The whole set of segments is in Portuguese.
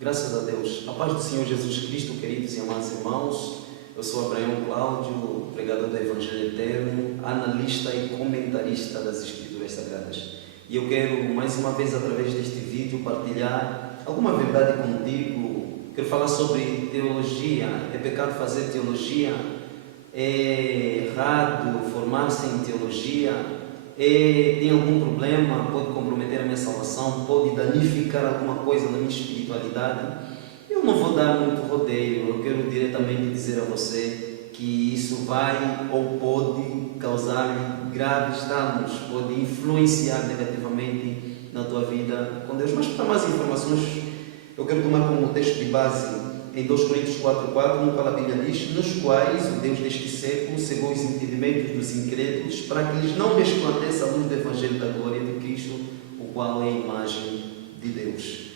Graças a Deus. A paz do Senhor Jesus Cristo, queridos e amados irmãos. Eu sou Abraão Cláudio, pregador do Evangelho Eterno, analista e comentarista das Escrituras Sagradas. E eu quero, mais uma vez, através deste vídeo, partilhar alguma verdade contigo. Quero falar sobre teologia. É pecado fazer teologia? É errado formar-se em teologia? Tem algum problema? Pode comprometer a minha salvação? Pode danificar alguma coisa na minha espiritualidade? Eu não vou dar muito rodeio. Eu quero diretamente dizer a você que isso vai ou pode causar graves danos, pode influenciar negativamente na tua vida com Deus. Mas para mais informações, eu quero tomar como texto de base em 2 Coríntios 4,4, no qual a Bíblia diz: nos quais o Deus deste século cegou os entendimentos dos incrédulos, para que eles não resplandeça a luz do Evangelho da glória de Cristo, o qual é a imagem de Deus.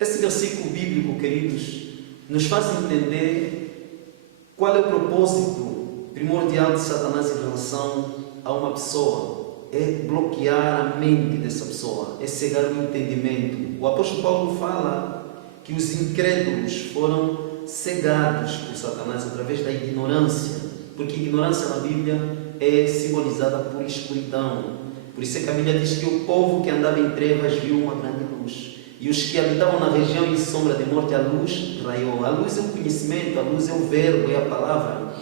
Esse versículo bíblico, queridos, nos faz entender qual é o propósito primordial de Satanás em relação a uma pessoa. É bloquear a mente dessa pessoa, é cegar o entendimento. O apóstolo Paulo fala que os incrédulos foram cegados por Satanás através da ignorância, porque ignorância na Bíblia é simbolizada por escuridão. Por isso é que a Bíblia diz que o povo que andava em trevas viu uma grande luz, e os que habitavam na região em sombra de morte, a luz raiou. A luz é o conhecimento, a luz é o verbo, é a palavra.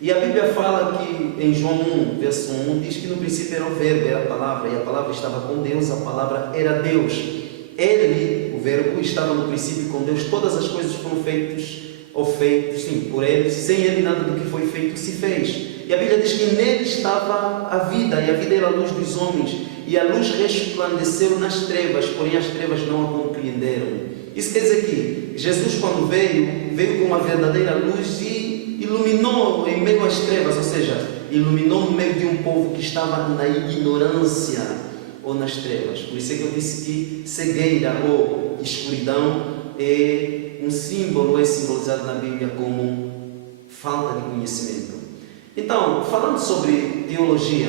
E a Bíblia fala que em João 1, verso 1, diz que no princípio era o verbo, era a palavra, e a palavra estava com Deus, a palavra era Deus. Ele, o verbo, estava no princípio com Deus. Todas as coisas foram feitas por ele. Sem ele nada do que foi feito se fez. E a Bíblia diz que nele estava a vida, e a vida era a luz dos homens, e a luz resplandeceu nas trevas, porém as trevas não a compreenderam. Isso quer dizer que Jesus, quando veio com uma verdadeira luz e iluminou em meio às trevas, ou seja, iluminou no meio de um povo que estava na ignorância ou nas trevas. Por isso é que eu disse que cegueira ou escuridão é um símbolo, é simbolizado na Bíblia como falta de conhecimento. Então, falando sobre teologia,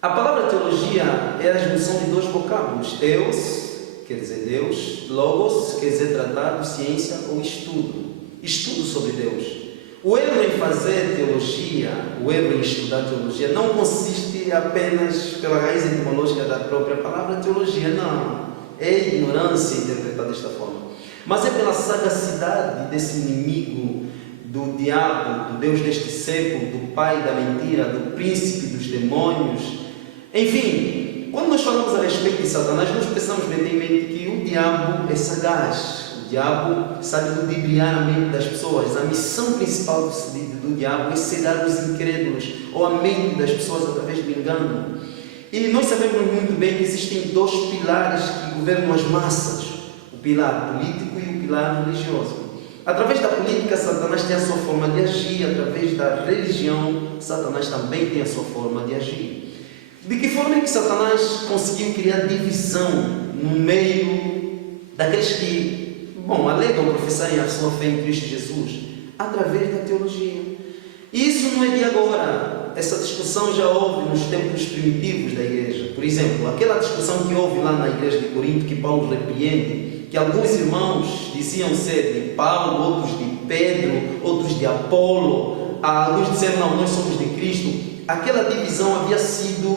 a palavra teologia é a junção de dois vocábulos: Theos, quer dizer Deus; Logos, quer dizer tratado, ciência ou estudo. Estudo sobre Deus. O erro em fazer teologia, o erro em estudar teologia, não consiste apenas pela raiz etimológica da própria palavra teologia, não. É ignorância interpretar desta forma. Mas é pela sagacidade desse inimigo, do diabo, do Deus deste século, do pai da mentira, do príncipe dos demônios. Enfim, quando nós falamos a respeito de Satanás, nós precisamos meter em mente que o diabo é sagaz. O diabo sabe ludibriar a mente das pessoas. A missão principal do diabo é cegar os incrédulos ou a mente das pessoas através do engano. E nós sabemos muito bem que existem dois pilares que governam as massas: o pilar político e o pilar religioso. Através da política, Satanás tem a sua forma de agir. Através da religião, Satanás também tem a sua forma de agir. De que forma é que Satanás conseguiu criar divisão no meio daqueles que alegam professarem a sua fé em Cristo Jesus? Através da teologia. E isso não é de agora. Essa discussão já houve nos tempos primitivos da igreja. Por exemplo, aquela discussão que houve lá na igreja de Corinto, que Paulo repreende, que alguns irmãos diziam ser de Paulo, outros de Pedro, outros de Apolo. Alguns disseram: não, nós somos de Cristo. Aquela divisão havia sido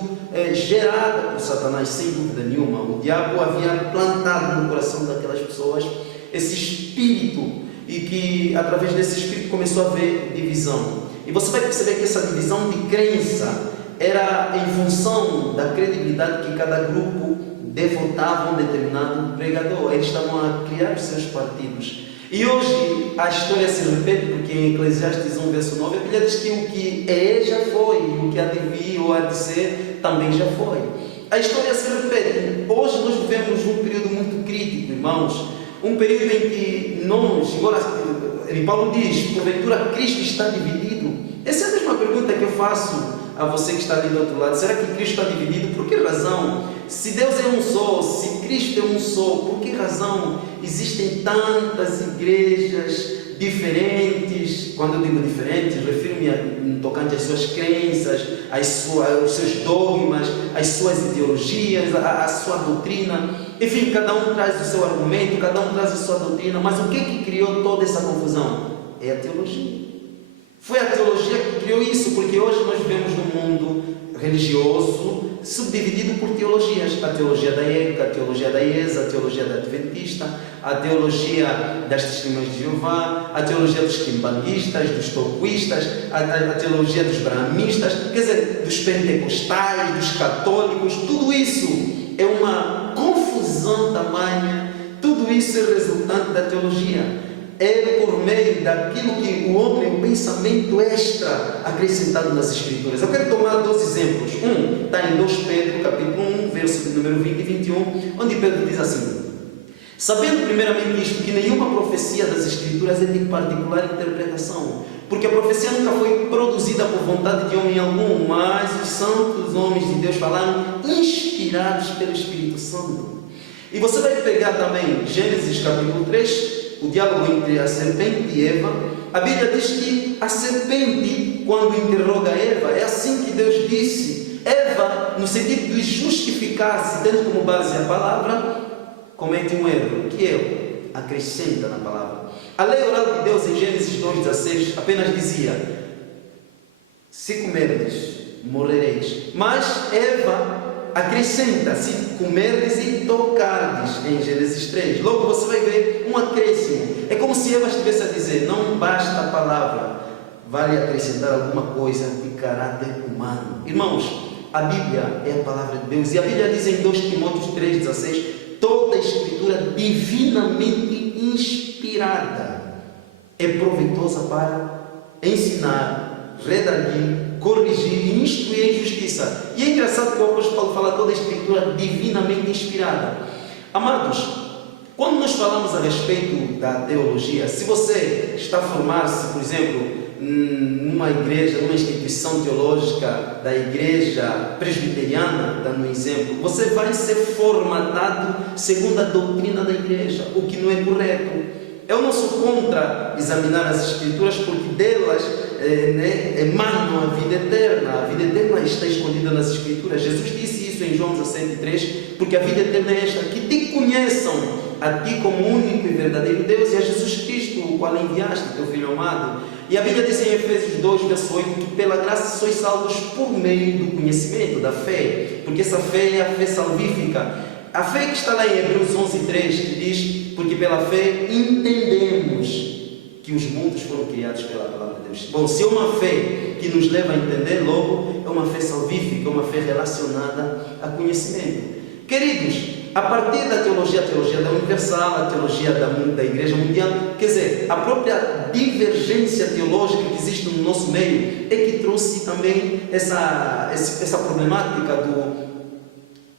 gerada por Satanás, sem dúvida nenhuma. O diabo havia plantado no coração daquelas pessoas esse espírito, e que através desse espírito começou a haver divisão. E você vai perceber que essa divisão de crença era em função da credibilidade que cada grupo devotava a um determinado pregador. Eles estavam a criar os seus partidos. E hoje a história se repete, porque em Eclesiastes 1, verso 9, a Bíblia diz que o que é já foi, e o que há de vir ou há de ser também já foi. A história se repete. Hoje nós vivemos um período muito crítico, irmãos. Um período em que nós, embora Paulo diz, porventura Cristo está dividido. Essa é a mesma pergunta que eu faço a você que está ali do outro lado. Será que Cristo está dividido? Por que razão? Se Deus é um só, se Cristo é um só, por que razão existem tantas igrejas diferentes? Quando eu digo diferentes, refiro-me tocante às suas crenças, aos seus dogmas, às suas ideologias, à sua doutrina. Enfim, cada um traz o seu argumento, cada um traz a sua doutrina, mas o que criou toda essa confusão? É a teologia. Foi a teologia que criou isso, porque hoje nós vivemos num mundo religioso subdividido por teologias. A teologia da ECA, a teologia da IESA, a teologia da Adventista, a teologia das Testemunhas de Jeová, a teologia dos quimbalistas, dos toquistas, a teologia dos brahmistas, quer dizer, dos pentecostais, dos católicos. Tudo isso é uma confusão tamanha, tudo isso é resultante da teologia. É por meio daquilo que o homem, o pensamento extra acrescentado nas Escrituras. Eu quero tomar 2 exemplos. Um está em 2 Pedro, capítulo 1, verso de número 20 e 21, onde Pedro diz assim: sabendo primeiramente isto, que nenhuma profecia das Escrituras é de particular interpretação, porque a profecia nunca foi produzida por vontade de homem algum, mas os santos homens de Deus falaram inspirados pelo Espírito Santo. E você vai pegar também Gênesis capítulo 3, o diálogo entre a serpente e Eva. A Bíblia diz que a serpente, quando interroga Eva, é assim que Deus disse. Eva, no sentido de justificar-se, tendo como base a palavra, comete um erro. Que erro? Acrescenta na palavra. A lei oral de Deus em Gênesis 2,16 apenas dizia: se comerdes, morrereis. Mas Eva acrescenta: se comerdes e tocardes, em Gênesis 3. Logo você vai ver um acréscimo. É como se Eva estivesse a dizer: não basta a palavra, vale acrescentar alguma coisa de caráter humano. Irmãos, a Bíblia é a palavra de Deus, e a Bíblia diz em 2 Timóteo 3,16: toda a Escritura divinamente inspirada é proveitosa para ensinar, redarguir, corrigir e instruir em justiça. E é engraçado que o apóstolo Paulo fala toda a Escritura divinamente inspirada. Amados, quando nós falamos a respeito da teologia, se você está a formar-se, por exemplo, numa igreja, numa instituição teológica da igreja presbiteriana, dando um exemplo, você vai ser formatado segundo a doutrina da igreja, o que não é correto. Eu não sou contra examinar as Escrituras, porque delas emanam a vida eterna. A vida eterna está escondida nas Escrituras. Jesus disse isso em João 17,3: porque a vida eterna é esta, que te conheçam a ti como único e verdadeiro Deus, e a Jesus Cristo, o qual enviaste, teu Filho amado. E a Bíblia diz em Efésios 2, verso 8, que pela graça sois salvos por meio do conhecimento, da fé, porque essa fé é a fé salvífica. A fé que está lá em Hebreus 11,3, que diz: porque pela fé entendemos que os mundos foram criados pela palavra de Deus. Bom, se é uma fé que nos leva a entender, logo é uma fé salvífica, uma fé relacionada a conhecimento. Queridos, a partir da teologia, a teologia da universal, a teologia da igreja mundial, quer dizer, a própria divergência teológica que existe no nosso meio é que trouxe também essa problemática do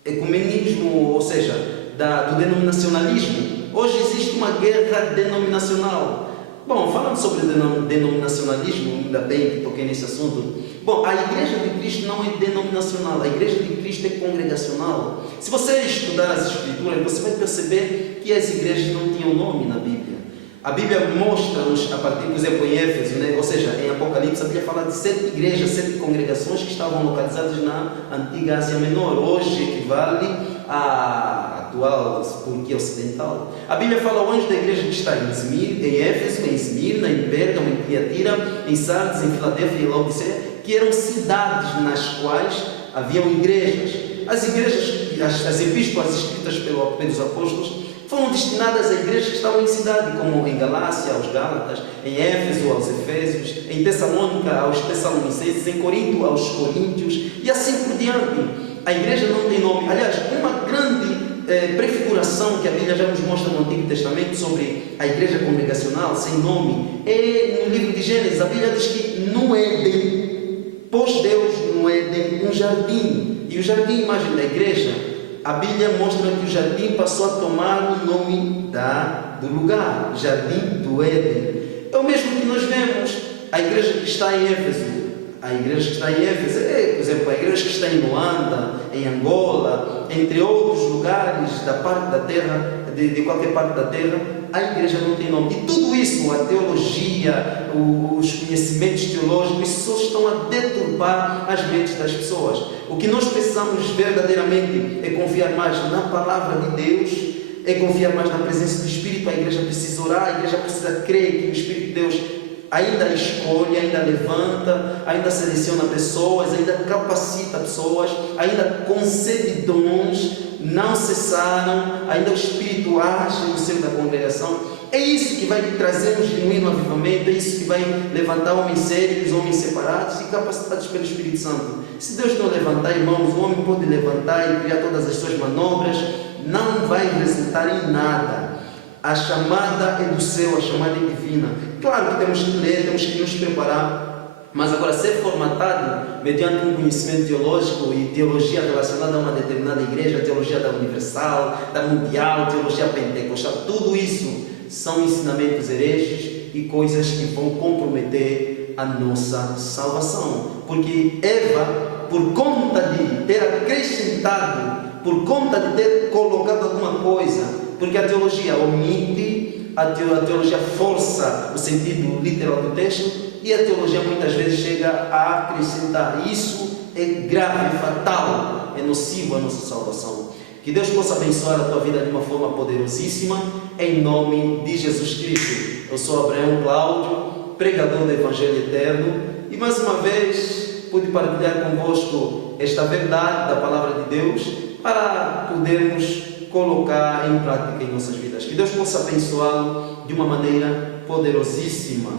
ecumenismo, ou seja, do denominacionalismo. Hoje existe uma guerra denominacional. Bom, falando sobre denominacionalismo, ainda bem que toquei nesse assunto. Bom, a Igreja de Cristo não é denominacional, a Igreja de Cristo é congregacional. Se você estudar as Escrituras, você vai perceber que as igrejas não tinham nome na Bíblia. A Bíblia mostra-nos, a partir, por exemplo, em Éfeso, ou seja, em Apocalipse, a Bíblia fala de 7 igrejas, 7 congregações que estavam localizadas na antiga Ásia Menor. Hoje equivale à atual Turquia Ocidental. A Bíblia fala o anjo da igreja que está em Éfeso, em Esmirna, em Pérgamo, em Tiatira, em Sardes, em Filadélfia e em Laodiceia, que eram cidades nas quais haviam igrejas. As igrejas, as epístolas escritas pelos apóstolos foram destinadas a igrejas que estavam em cidade, como em Galácia, aos Gálatas, em Éfeso, aos Efésios, em Tessalônica, aos Tessalonicenses, em Corinto, aos Coríntios, e assim por diante. A igreja não tem nome. Aliás, uma grande prefiguração que a Bíblia já nos mostra no Antigo Testamento sobre a igreja congregacional sem nome é no livro de Gênesis. A Bíblia diz que no Éden, pôs Deus no Éden um jardim, e o jardim, imagem da igreja, a Bíblia mostra que o jardim passou a tomar o nome do lugar, Jardim do Éden. É o mesmo que nós vemos. A igreja que está em Éfeso, por exemplo, a igreja que está em Luanda, em Angola, entre outros lugares da parte da terra de qualquer parte da terra, a igreja não tem nome. E tudo isso, a teologia, os conhecimentos teológicos, só estão a deturpar as mentes das pessoas. O que nós precisamos verdadeiramente é confiar mais na palavra de Deus, é confiar mais na presença do Espírito. A igreja precisa orar, a igreja precisa crer que o Espírito de Deus ainda escolhe, ainda levanta, ainda seleciona pessoas, ainda capacita pessoas, ainda concede dons, não cessaram, ainda o Espírito age no seio da congregação. É isso que vai trazer um genuíno avivamento, é isso que vai levantar homens sérios, homens separados e capacitados pelo Espírito Santo. Se Deus não levantar, irmãos, o homem pode levantar e criar todas as suas manobras, não vai resultar em nada. A chamada é do céu, a chamada é divina. Claro que temos que ler, temos que nos preparar, mas agora ser formatado mediante um conhecimento teológico e teologia relacionada a uma determinada igreja, teologia da universal, da mundial, teologia pentecostal, tudo isso são ensinamentos hereges e coisas que vão comprometer a nossa salvação. Porque Eva, por conta de ter acrescentado, por conta de ter colocado alguma coisa, porque a teologia omite, a teologia força o sentido literal do texto, e a teologia muitas vezes chega a acrescentar. Isso é grave, fatal, é nocivo à nossa salvação. Que Deus possa abençoar a tua vida de uma forma poderosíssima, em nome de Jesus Cristo. Eu sou Abraão Cláudio, pregador do Evangelho Eterno, e mais uma vez pude partilhar convosco esta verdade da Palavra de Deus, para podermos colocar em prática em nossas vidas. Que Deus possa abençoá-lo de uma maneira poderosíssima.